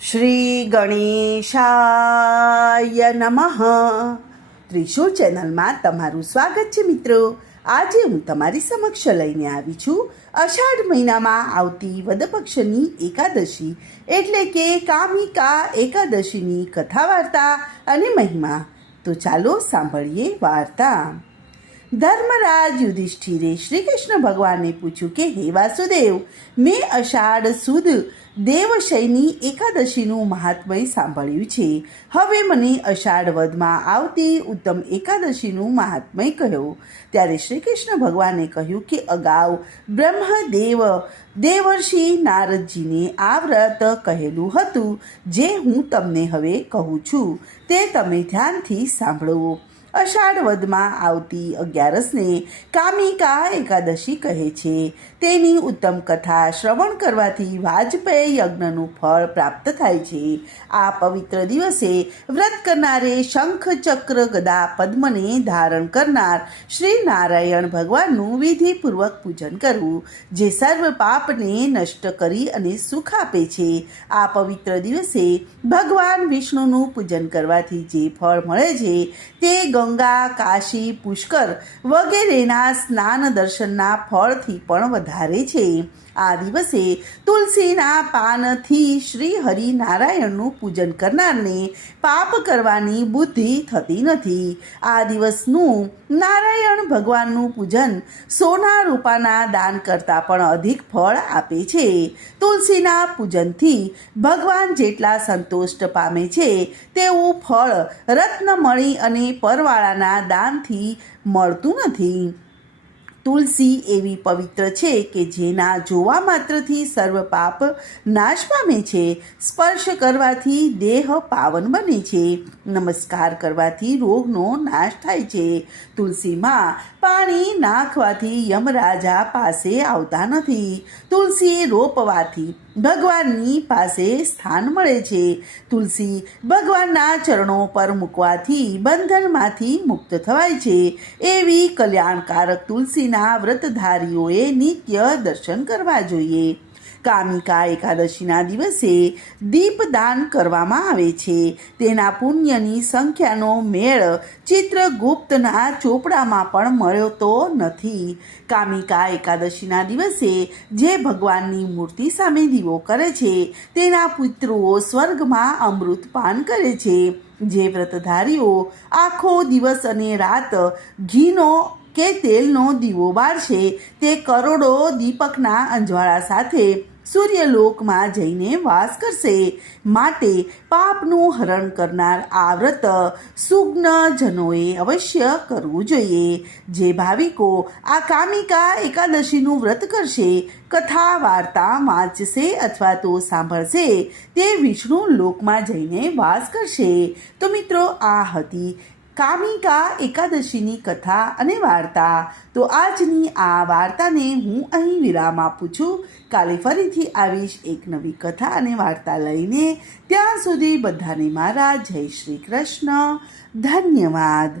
શ્રી ગણેશાય નમઃ. ત્રિશુળ ચેનલમાં તમારું સ્વાગત છે મિત્રો. આજે હું તમારી સમક્ષ લઈને આવી છું અષાઢ મહિનામાં આવતી વદ પક્ષની એકાદશી એટલે કે કામિકા એકાદશીની કથા વાર્તા અને મહિમા. તો ચાલો સાંભળીએ વાર્તા. ધર્મરાજ યુધિષ્ઠિરે શ્રી કૃષ્ણ ભગવાનને પૂછ્યું કે હે વાસુદેવ, મેં અષાઢ સુદ દેવશયની એકાદશીનું મહાત્મય સાંભળ્યું છે. હવે મને અષાઢ વદમાં આવતી ઉત્તમ એકાદશીનું મહાત્મય કહ્યું. ત્યારે શ્રી કૃષ્ણ ભગવાને કહ્યું કે અગાઉ બ્રહ્મદેવ દેવર્ષિ નારદજીને આ વ્રત કહેલું હતું, જે હું તમને હવે કહું છું તે તમે ધ્યાનથી સાંભળો. અષાઢ વદમાં આવતી 11ને કામિકા એકાદશી કહે છે. તેની ઉત્તમ કથા શ્રવણ કરવાથી વાજપેયી યજ્ઞનું ફળ પ્રાપ્ત થાય છે. આ પવિત્ર દિવસે વ્રત કરનારે શંખ ચક્ર ગદા પદ્મને ધારણ કરનાર શ્રી નારાયણ ભગવાનનું વિધિપૂર્વક પૂજન કરવું, જે સર્વ પાપને નષ્ટ કરી અને સુખ આપે છે. આ પવિત્ર દિવસે ભગવાન વિષ્ણુનું પૂજન કરવાથી જે ફળ મળે છે તે ગંગા, કાશી, પુષ્કર વગેરેના સ્નાન દર્શનના ફળથી પણ વધારે છે. આ દિવસે તુલસીના પાનથી શ્રી હરિનારાયણનું પૂજન કરનારને પાપ કરવાની બુદ્ધિ થતી નથી. આ દિવસનું નારાયણ ભગવાનનું પૂજન સોના રૂપાના દાન કરતાં પણ અધિક ફળ આપે છે. તુલસીના પૂજનથી ભગવાન જેટલા સંતુષ્ટ પામે છે તેવું ફળ રત્નમણી અને પરવાળાના દાનથી મળતું નથી. તુલસી એવી પવિત્ર છે કે જેના જોવા માત્રથી સર્વ પાપ નાશ પામે છે. સ્પર્શ કરવાથી દેહ પાવન બને છે. નમસ્કાર કરવાથી રોગનો નાશ થાય છે. તુલસીમાં પાણી નાખવાથી યમરાજા પાસે આવતા નથી. તુલસી રોપવાથી ભગવાનની પાસે સ્થાન મળે છે. તુલસી ભગવાનના ચરણો પર મૂકવાથી બંધનમાંથી મુક્ત થવાય છે. એવી કલ્યાણકારક તુલસીના વ્રતધારીઓએ નિત્ય દર્શન કરવા જોઈએ. કામિકા એકાદશીના દિવસે દીપદાન કરવામાં આવે છે. તેના પુણ્યની સંખ્યાનો મેળ ચિત્રગુપ્તના ચોપડામાં પણ મળતો નથી. કામિકા એકાદશીના દિવસે જે ભગવાનની મૂર્તિ સામે દીવો કરે છે તેના પિતૃઓ સ્વર્ગમાં અમૃત પાન કરે છે. જે વ્રતધારીઓ આખો દિવસ અને રાત ઘીનો કે તેલનો દીવો બાળશે તે કરોડો દીપકના અંજવાળા સાથે સૂર્યલોકમાં જઈને વાસ કરશે. માટે પાપનું હરણ કરનાર આ વ્રત સુજ્ઞજનોએ અવશ્ય કરવું જોઈએ. જે ભાવિકો આ કામિકા એકાદશીનું વ્રત કરશે, કથા વાર્તા વાંચશે અથવા તો સાંભળશે તે વિષ્ણુ લોકમાં જઈને વાસ કરશે. તો મિત્રો, આ હતી કામિકા એકાદશીની કથા અને વાર્તા. તો આજની આ વાર્તાને હું અહીં વિરામ આપું છું. કાલે ફરીથી આવીશ એક નવી કથા અને વાર્તા લઈને. ત્યાં સુધી બધાને મારા જય શ્રી કૃષ્ણ. ધન્યવાદ.